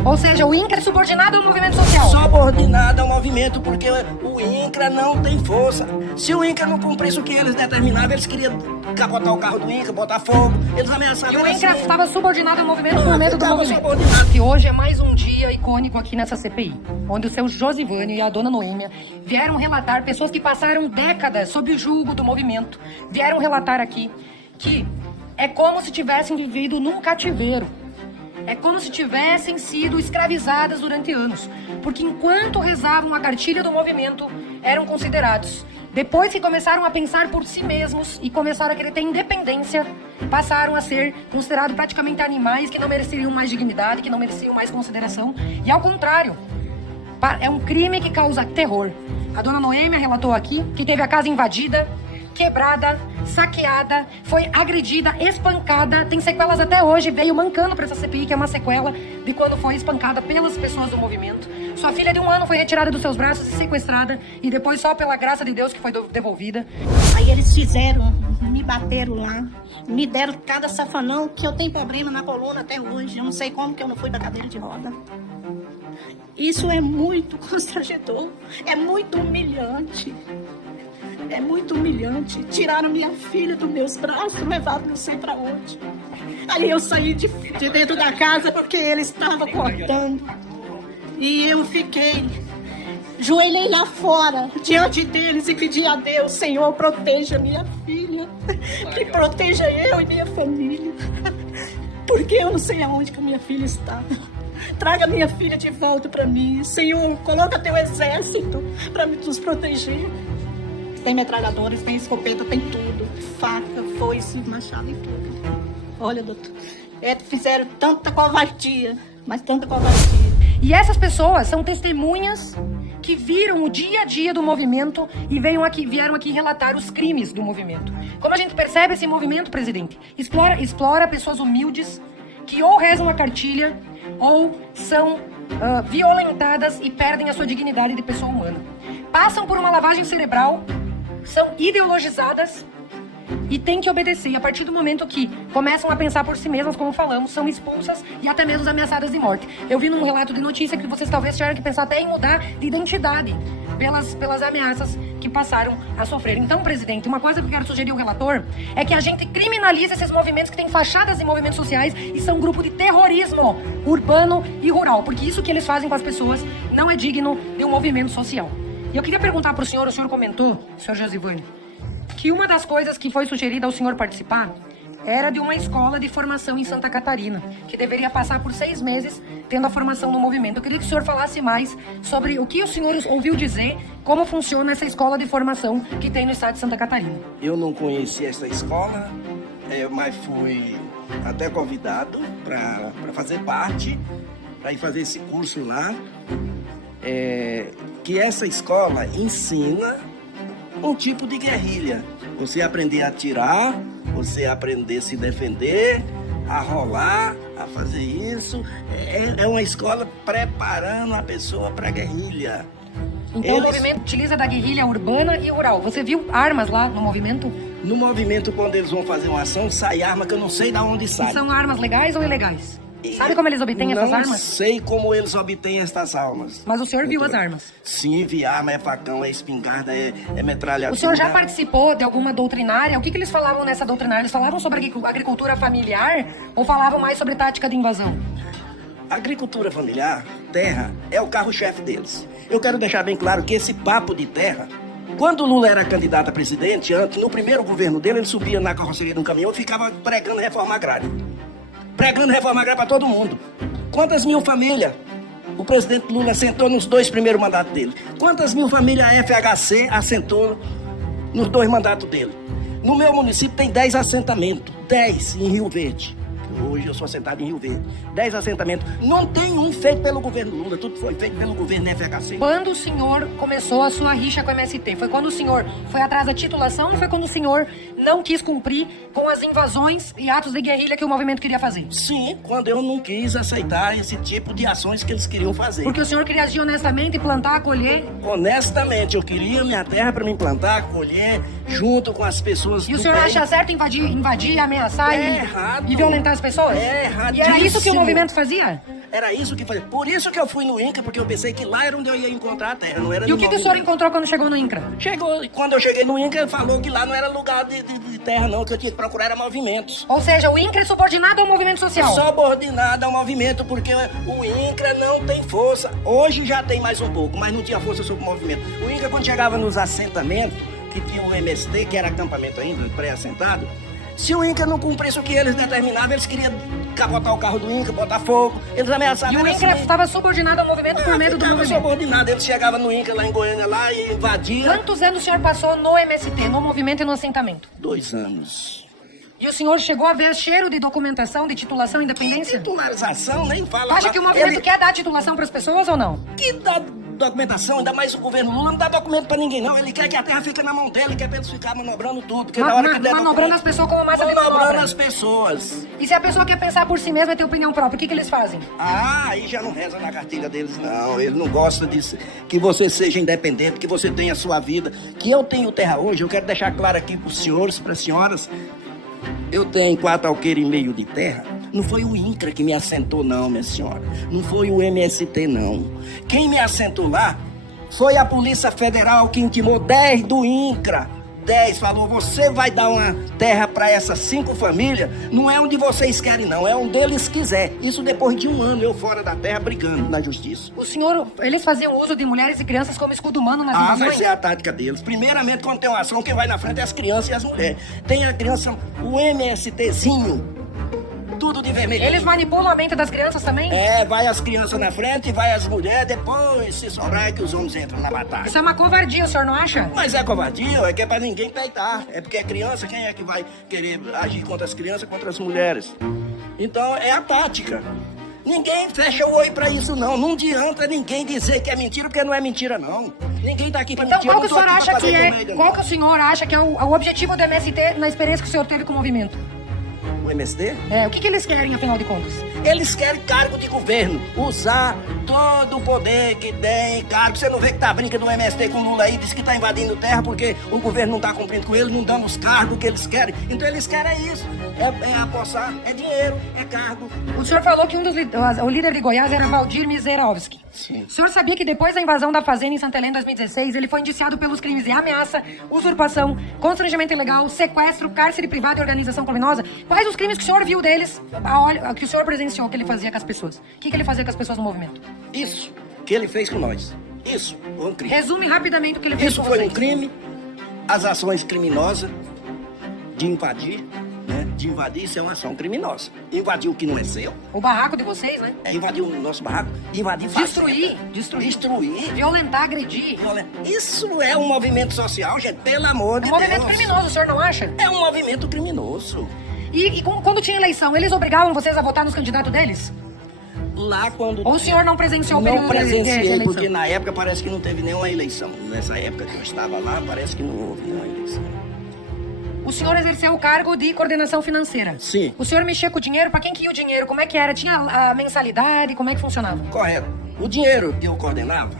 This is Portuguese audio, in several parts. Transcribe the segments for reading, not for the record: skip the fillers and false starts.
Ou seja, o INCRA é subordinado ao movimento social. Subordinado ao movimento, porque o INCRA não tem força. Se o INCRA não cumprisse o que eles determinavam, eles queriam capotar o carro do INCRA, botar fogo, eles ameaçavam. E o INCRA estava subordinado ao movimento por medo do movimento. Subordinado. E hoje é mais um dia icônico aqui nessa CPI, onde o seu Josivânio e a dona Noêmia vieram relatar, pessoas que passaram décadas sob o jugo do movimento, vieram relatar aqui que é como se tivessem vivido num cativeiro. É como se tivessem sido escravizadas durante anos, porque enquanto rezavam a cartilha do movimento, eram considerados. Depois que começaram a pensar por si mesmos e começaram a querer ter independência, passaram a ser considerados praticamente animais que não mereceriam mais dignidade, que não mereciam mais consideração. E ao contrário, é um crime que causa terror. A dona Noêmia relatou aqui que teve a casa invadida, quebrada, saqueada, foi agredida, espancada, tem sequelas até hoje, veio mancando pra essa CPI, que é uma sequela de quando foi espancada pelas pessoas do movimento. Sua filha de 1 ano foi retirada dos seus braços e sequestrada, e depois só pela graça de Deus que foi devolvida. Aí eles fizeram, me bateram lá, me deram cada safanão, que eu tenho problema na coluna até hoje, eu não sei como que eu não fui pra cadeira de roda. Isso é muito constrangedor, é muito humilhante. É muito humilhante. Tiraram minha filha dos meus braços, levaram não sei pra onde. Aí eu saí de dentro da casa porque eles estavam cortando. E eu fiquei, joelhei lá fora, diante deles e pedi a Deus: Senhor, proteja minha filha. Que proteja eu e minha família. Porque eu não sei aonde que a minha filha está. Traga minha filha de volta pra mim. Senhor, coloca teu exército pra nos proteger. Tem metralhadores, tem escopeta, tem tudo. Faca, foice, machado e tudo. Olha, doutor, fizeram tanta covardia, mas tanta covardia. E essas pessoas são testemunhas que viram o dia a dia do movimento e vieram aqui relatar os crimes do movimento. Como a gente percebe esse movimento, presidente? Explora pessoas humildes que ou rezam a cartilha ou são violentadas e perdem a sua dignidade de pessoa humana. Passam por uma lavagem cerebral, são ideologizadas e têm que obedecer. E a partir do momento que começam a pensar por si mesmas, como falamos, são expulsas e até mesmo ameaçadas de morte. Eu vi num relato de notícia que vocês talvez tiveram que pensar até em mudar de identidade pelas ameaças que passaram a sofrer. Então, presidente, uma coisa que eu quero sugerir ao relator é que a gente criminalize esses movimentos que têm fachadas em movimentos sociais e são um grupo de terrorismo urbano e rural, porque isso que eles fazem com as pessoas não é digno de um movimento social. E eu queria perguntar para o senhor comentou, senhor Josivânio, que uma das coisas que foi sugerida ao senhor participar era de uma escola de formação em Santa Catarina, que deveria passar por 6 meses tendo a formação no movimento. Eu queria que o senhor falasse mais sobre o que o senhor ouviu dizer, como funciona essa escola de formação que tem no estado de Santa Catarina. Eu não conheci essa escola, mas fui até convidado para fazer parte, para ir fazer esse curso lá. Que essa escola ensina um tipo de guerrilha. Você aprender a atirar, você aprender a se defender, a rolar, a fazer isso. É uma escola preparando a pessoa para a guerrilha. Então o movimento utiliza da guerrilha urbana e rural. Você viu armas lá no movimento? No movimento, quando eles vão fazer uma ação, sai arma que eu não sei de onde sai. E são armas legais ou ilegais? Sabe como eles obtêm essas armas? Não sei como eles obtêm essas armas. Mas o senhor viu as armas? Sim, vi arma, é facão, é espingarda, é metralhadora. O senhor já participou de alguma doutrinária? O que eles falavam nessa doutrinária? Eles falavam sobre agricultura familiar ou falavam mais sobre tática de invasão? Agricultura familiar, terra, é o carro-chefe deles. Eu quero deixar bem claro que esse papo de terra, quando o Lula era candidato a presidente, no primeiro governo dele, ele subia na carroceria de um caminhão e ficava pregando reforma agrária. Pregando reforma agrária para todo mundo. Quantas mil famílias o presidente Lula assentou nos 2 primeiros mandatos dele? Quantas mil famílias a FHC assentou nos 2 mandatos dele? No meu município tem 10 assentamentos, 10 em Rio Verde. Hoje eu sou assentado em Rio Verde. 10 assentamentos. Não tem um feito pelo governo Lula, tudo foi feito pelo governo FHC. Quando o senhor começou a sua rixa com a MST? Foi quando o senhor foi atrás da titulação ou foi quando o senhor não quis cumprir com as invasões e atos de guerrilha que o movimento queria fazer? Sim, quando eu não quis aceitar esse tipo de ações que eles queriam fazer. Porque o senhor queria agir honestamente, plantar, colher? Honestamente, eu queria minha terra para me plantar, colher, junto com as pessoas. E o senhor acha certo invadir, ameaçar e violentar as pessoas? É errado. E era isso que o movimento fazia? Era isso que fazia. Por isso que eu fui no INCRA, porque eu pensei que lá era onde eu ia encontrar a terra, não era E no o que o senhor movimento. encontrou quando chegou no INCRA? Chegou, quando eu cheguei no INCRA, ele falou que lá não era lugar de terra, não, que eu tinha que procurar era movimentos. Ou seja, o INCRA é subordinado ao movimento social. Subordinado ao movimento, porque o INCRA não tem força. Hoje já tem mais um pouco, mas não tinha força sobre o movimento. O INCRA, quando chegava nos assentamentos, que tinha o MST, que era acampamento ainda, pré-assentado, se o INCRA não cumprisse o que eles determinavam, eles queriam capotar o carro do INCRA, botar fogo, eles ameaçavam. E o INCRA estava subordinado ao movimento por medo do movimento. Subordinado, eles chegavam no INCRA lá em Goiânia lá e invadiam. Quantos anos o senhor passou no MST, no movimento e no assentamento? 2 anos. E o senhor chegou a ver cheiro de documentação, de titulação e independência? Titularização, nem fala. Acha lá. que o movimento Ele quer dar titulação para as pessoas ou não? que dá documentação, ainda mais o governo Lula, não dá documento pra ninguém, não. Ele quer que a terra fique na mão dele, ele quer pra eles ficar manobrando tudo. Porque na hora que der Manobrando documento, as pessoas como massa de manobrando manobra. as pessoas. E se a pessoa quer pensar por si mesma e ter opinião própria, o que eles fazem? Ah, aí já não reza na cartilha deles, não. Ele não gosta disso. Que você seja independente, que você tenha a sua vida. Que eu tenho terra hoje, eu quero deixar claro aqui pros senhores, pras senhoras. Eu tenho 4 alqueires e meio de terra. Não foi o INCRA que me assentou, não, minha senhora. Não foi o MST, não. Quem me assentou lá foi a Polícia Federal que intimou 10 do INCRA. 10 falou, você vai dar uma terra para essas 5 famílias, não é onde vocês querem, não, é onde eles quiser. Isso depois de 1 ano, eu fora da terra, brigando na justiça. O senhor, eles faziam uso de mulheres e crianças como escudo humano nas Vai invasões? ser a tática deles. Primeiramente, quando tem uma ação, quem vai na frente é as crianças e as mulheres. Tem a criança, o MSTzinho, tudo de vermelho. Eles manipulam a mente das crianças também? Vai as crianças na frente, vai as mulheres, depois, se sobrar, é que os homens entram na batalha. Isso é uma covardia, o senhor não acha? Mas é covardia, é que é pra ninguém peitar. É porque é criança, quem é que vai querer agir contra as crianças, contra as mulheres? Então, é a tática. Ninguém fecha o olho pra isso, não. Não adianta ninguém dizer que é mentira, porque não é mentira, não. Ninguém tá aqui pra Então, mentir. qual que o Eu não tô senhor aqui pra acha que fazer é? comédia, Qual não. que o senhor acha que é o objetivo do MST na experiência que o senhor teve com o movimento? O MST? O que eles querem, afinal de contas? Eles querem cargo de governo, usar todo o poder que tem, cargo. Você não vê que tá brincando do MST com o Lula aí, diz que tá invadindo terra porque o governo não tá cumprindo com eles, não dando os cargos que eles querem. Então eles querem isso, é apossar, é dinheiro, é cargo. O senhor falou que o líder de Goiás era Valdir Mizerovski. Sim. O senhor sabia que depois da invasão da fazenda em Santa Helena em 2016, ele foi indiciado pelos crimes de ameaça, usurpação, constrangimento ilegal, sequestro, cárcere privado e organização criminosa? Quais os crimes que o senhor viu deles, que o senhor presenciou que ele fazia com as pessoas? O que ele fazia com as pessoas no movimento? Isso que ele fez com nós. Isso foi um crime. Resume rapidamente o que ele fez Isso com foi vocês. um crime, as ações criminosas de invadir, né? De invadir, isso é uma ação criminosa. Invadir o que não é seu, O barraco de vocês, né? invadir o nosso barraco, invadir fazenda. Destruir. Violentar, agredir. Isso é um movimento social, gente, pelo amor de Um movimento Deus. criminoso, o senhor não acha? É um movimento criminoso. Quando tinha eleição, eles obrigavam vocês a votar nos candidatos deles? Lá quando... Ou o senhor não presenciou o Não período de presenciei, eleição? porque na época parece que não teve nenhuma eleição. Nessa época que eu estava lá, parece que não houve nenhuma eleição. O senhor exerceu o cargo de coordenação financeira? Sim. O senhor mexia com o dinheiro? Pra quem que ia o dinheiro? Como é que era? Tinha a mensalidade? Como é que funcionava? Correto. O dinheiro que eu coordenava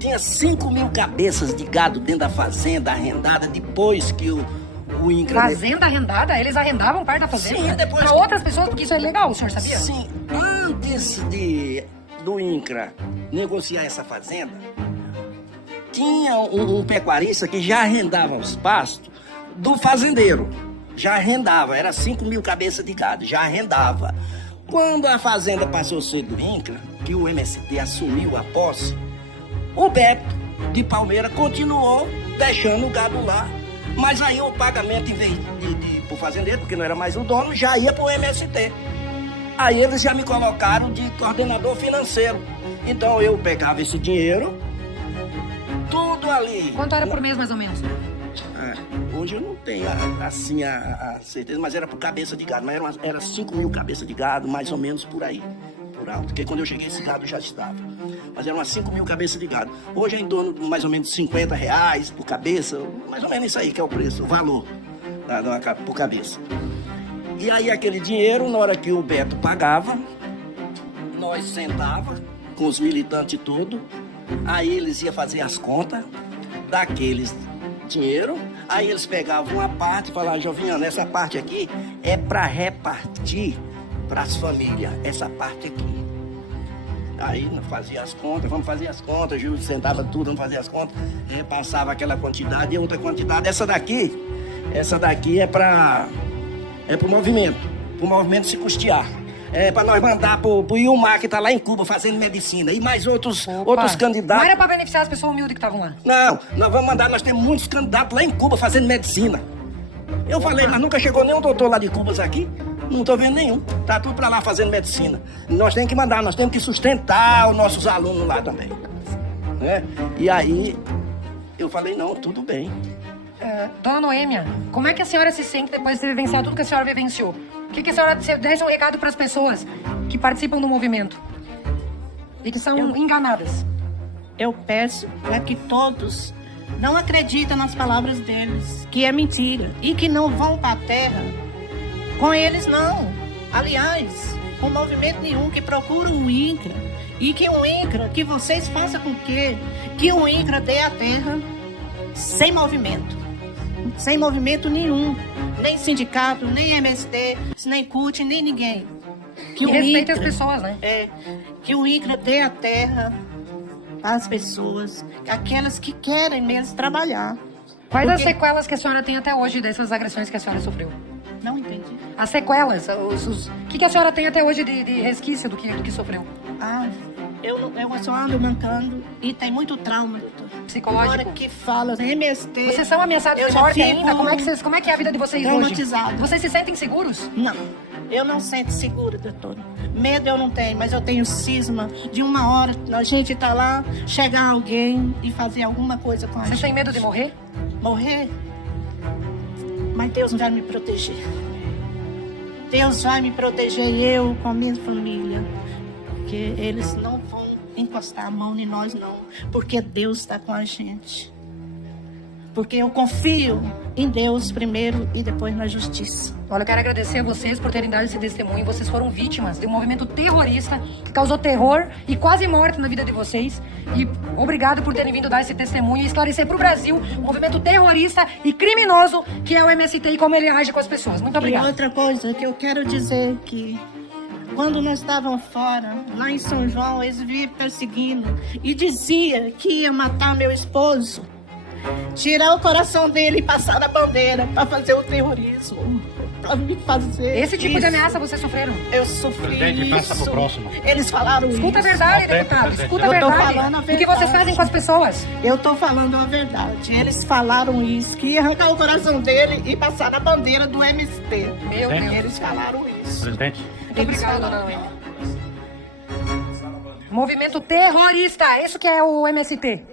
tinha 5.000 cabeças de gado dentro da fazenda arrendada depois que o INCRA... Fazenda arrendada? Eles arrendavam parte da fazenda? Sim, depois Pra que- outras pessoas, porque isso é legal, o senhor sabia? Sim, antes do INCRA negociar essa fazenda, tinha um pecuarista que já arrendava os pastos do fazendeiro. Já arrendava, era 5.000 cabeças de gado, já arrendava. Quando a fazenda passou a ser do INCRA, que o MST assumiu a posse, o Beto de Palmeira continuou deixando o gado lá. Mas aí o pagamento, em vez de ir pro fazendeiro, porque não era mais o dono, já ia pro MST. Aí eles já me colocaram de coordenador financeiro. Então eu pegava esse dinheiro, tudo ali. Quanto era por mês, mais ou menos? Hoje eu não tenho assim a certeza, mas era por cabeça de gado. Mas era 5.000 cabeças de gado, mais ou menos por aí. Por alto. Porque quando eu cheguei, esse gado já estava. Mas eram umas 5.000 cabeças de gado. Hoje é em torno de mais ou menos R$50 por cabeça. Mais ou menos isso aí que é o preço, o valor por cabeça. E aí aquele dinheiro, na hora que o Beto pagava, nós sentava com os militantes todos. Aí eles iam fazer as contas daqueles dinheiro. Aí eles pegavam uma parte e falavam, Joviano, essa parte aqui é para repartir para as famílias, essa parte aqui. Aí nós fazia as contas, vamos fazer as contas, Gil sentava tudo, vamos fazer as contas, repassava aquela quantidade e outra quantidade. Essa daqui é pro movimento se custear. É pra nós mandar pro Ilmar, que tá lá em Cuba fazendo medicina. E mais outros candidatos. Não era pra beneficiar as pessoas humildes que estavam lá. Não, nós vamos mandar, nós temos muitos candidatos lá em Cuba fazendo medicina. Eu falei, mas nunca chegou nenhum doutor lá de Cuba aqui? Não tô vendo nenhum. Tá tudo pra lá fazendo medicina. Nós temos que mandar, nós temos que sustentar os nossos alunos lá também. Né? E aí, eu falei, não, tudo bem. Dona Noêmia, como é que a senhora se sente depois de ter vivenciado tudo que a senhora vivenciou? O que a senhora deixa um recado para as pessoas que participam do movimento e que são enganadas? Eu peço para que todos não acreditem nas palavras deles, que é mentira, e que não vão para a terra com eles, não. Aliás, com movimento nenhum, que procura um INCRA, e que um INCRA, que vocês façam com que o INCRA dê a terra sem movimento nenhum, nem sindicato, nem MST, nem CUT, nem ninguém. Que E respeite as pessoas, né? Que o INCRA dê a terra às pessoas, aquelas que querem mesmo trabalhar. Quais as sequelas que a senhora tem até hoje dessas agressões que a senhora sofreu? Não entendi. As sequelas, o que a senhora tem até hoje de resquício do que sofreu? Eu só ando mancando e tem muito trauma, doutor. Psicológico? Agora que fala MST... Vocês são ameaçados eu de já morte fico ainda? Como é que é a vida de vocês hoje? traumatizada. Vocês se sentem seguros? Não, eu não sinto segura, doutor. Medo eu não tenho, mas eu tenho cisma de uma hora a gente tá lá, chegar alguém e fazer alguma coisa com a Vocês gente. têm medo de morrer? Morrer? Mas Deus vai me proteger. Deus vai me proteger, eu com a minha família. Porque eles não vão encostar a mão em nós, não. Porque Deus está com a gente. Porque eu confio em Deus primeiro e depois na justiça. Olha, eu quero agradecer a vocês por terem dado esse testemunho. Vocês foram vítimas de um movimento terrorista que causou terror e quase morte na vida de vocês. E obrigado por terem vindo dar esse testemunho e esclarecer para o Brasil um movimento terrorista e criminoso que é o MST e como ele age com as pessoas. Muito E obrigada. outra coisa que eu quero dizer que quando nós estávamos fora, lá em São João, eles vinham perseguindo e dizia que ia matar meu esposo, tirar o coração dele e passar na bandeira para fazer o terrorismo, para me fazer Esse tipo de isso. ameaça vocês sofreram? Eu sofri Presidente, isso. passa pro próximo. Eles falaram Escuta a isso. verdade, Não, deputado. presidente. Escuta a Eu tô verdade. falando a O que verdade. vocês fazem com as pessoas? Eu tô falando a verdade. Eles falaram isso, que ia arrancar o coração dele e passar na bandeira do MST. Meu É. Deus. Eles falaram isso. Presidente. Muito obrigada, dona Noêmia. Movimento terrorista, isso que é o MST.